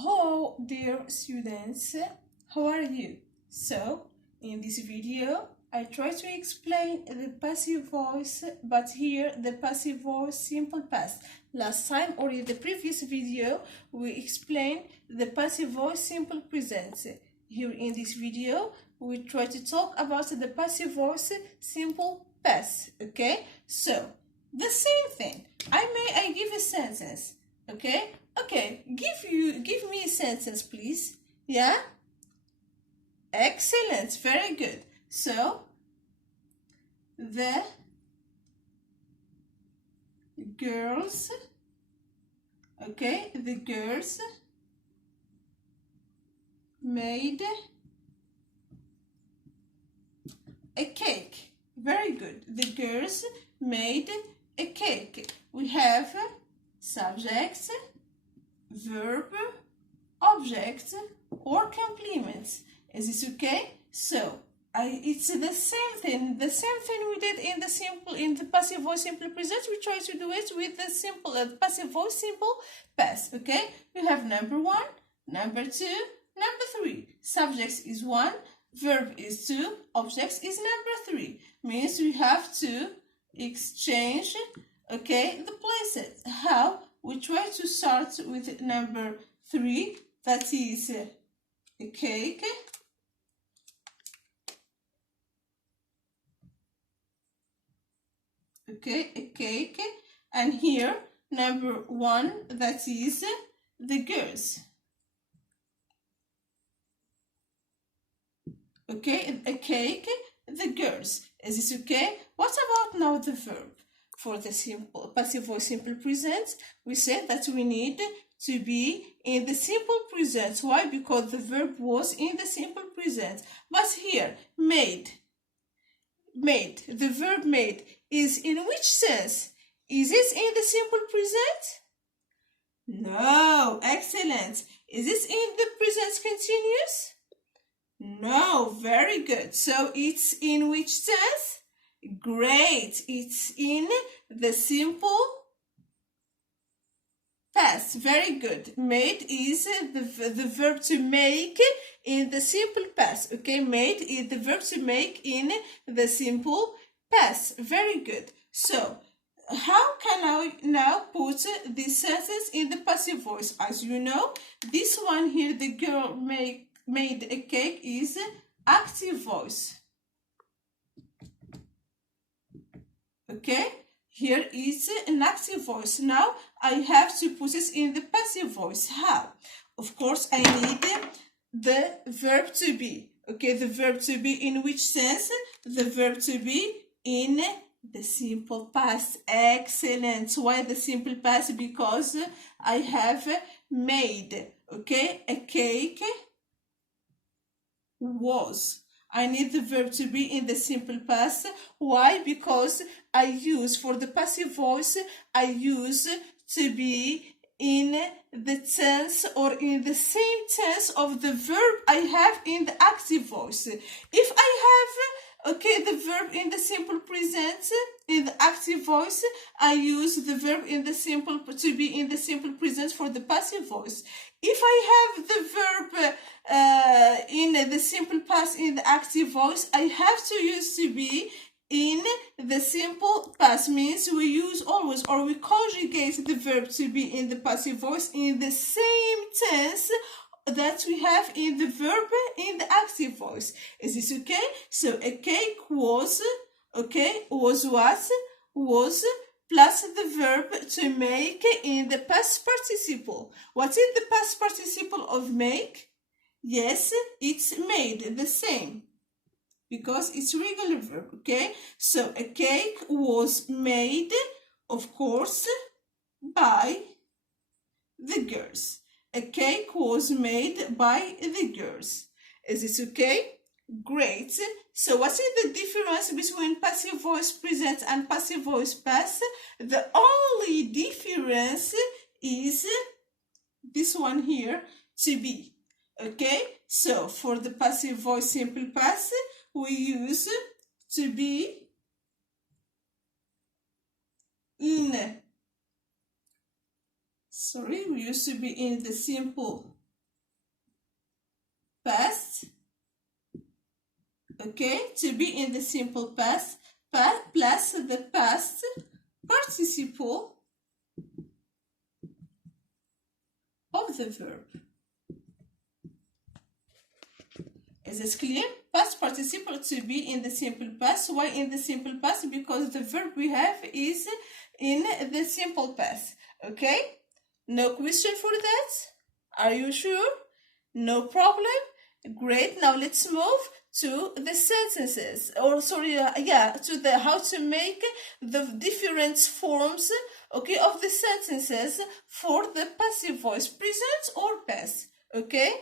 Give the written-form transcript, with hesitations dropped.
Hello dear students, how are you? So, in this video, I try to explain the passive voice, but here the passive voice simple past. Last time or in the previous video, we explained the passive voice simple present. Here in this video, we try to talk about the passive voice simple past, okay? So, the same thing. I give a sentence, okay? Okay, give me a sentence, please. Yeah? Excellent, very good. So, the girls, okay, the girls made a cake. Very good. The girls made a cake. We have subjects, verb, object, or complements. Is this okay? So it's the same thing we did in the passive voice simple present. We try to do it with the simple passive voice simple past. Okay, you have number 1, number 2, number 3. Subjects is 1, verb is 2, objects is number 3. Means we have to exchange, okay, the places. How? We try to start with number 3, that is a cake. Okay, a cake. And here, number 1, that is the girls. Okay, a cake, the girls. Is this okay? What about now the verb? For the simple passive voice simple present, we said that we need to be in the simple present. Why? Because the verb was in the simple present. But here, made, the verb made is in which sense? Is it in the simple present? No, excellent. Is this in the present continuous? No, very good. So it's in which sense? Great. It's in the simple past. Very good. Made is the verb to make in the simple past. Okay, made is the verb to make in the simple past. Very good. So, how can I now put this sentence in the passive voice? As you know, this one here, the girl made a cake, is active voice. Okay, here is an active voice. Now I have to put it in the passive voice. How? Of course, I need the verb to be. Okay, the verb to be in which sense? The verb to be in the simple past. Excellent. Why the simple past? Because I have made. Okay, a cake was. I need the verb to be in the simple past. Why? Because I use, for the passive voice, I use to be in the tense or in the same tense of the verb I have in the active voice. If I have, okay, the verb in the simple present, in the active voice, I use the verb in the simple, to be in the simple present for the passive voice. If I have the verb in the simple past in the active voice, I have to use to be in the simple past. Means we use always, or we conjugate the verb to be in the passive voice in the same tense that we have in the verb in the active voice. Is this okay? So a cake was, okay, was what? Was plus the verb to make in the past participle. What is the past participle of make? Yes, it's made, the same, because it's regular verb, okay? So a cake was made, of course, by the girls. A cake was made by the girls. Is this okay? Great. So what is the difference between passive voice present and passive voice past? The only difference is this one here, to be. Okay? So for the passive voice simple past, we use to be in we used to be in the simple past. Okay, to be in the simple past plus the past participle of the verb. Is this clear? Past participle to be in the simple past. Why in the simple past? Because the verb we have is in the simple past. Okay? No question for that? Are you sure? No problem? Great. Now let's move to the sentences, or to the how to make the different forms, okay, of the sentences for the passive voice, present or past. Okay,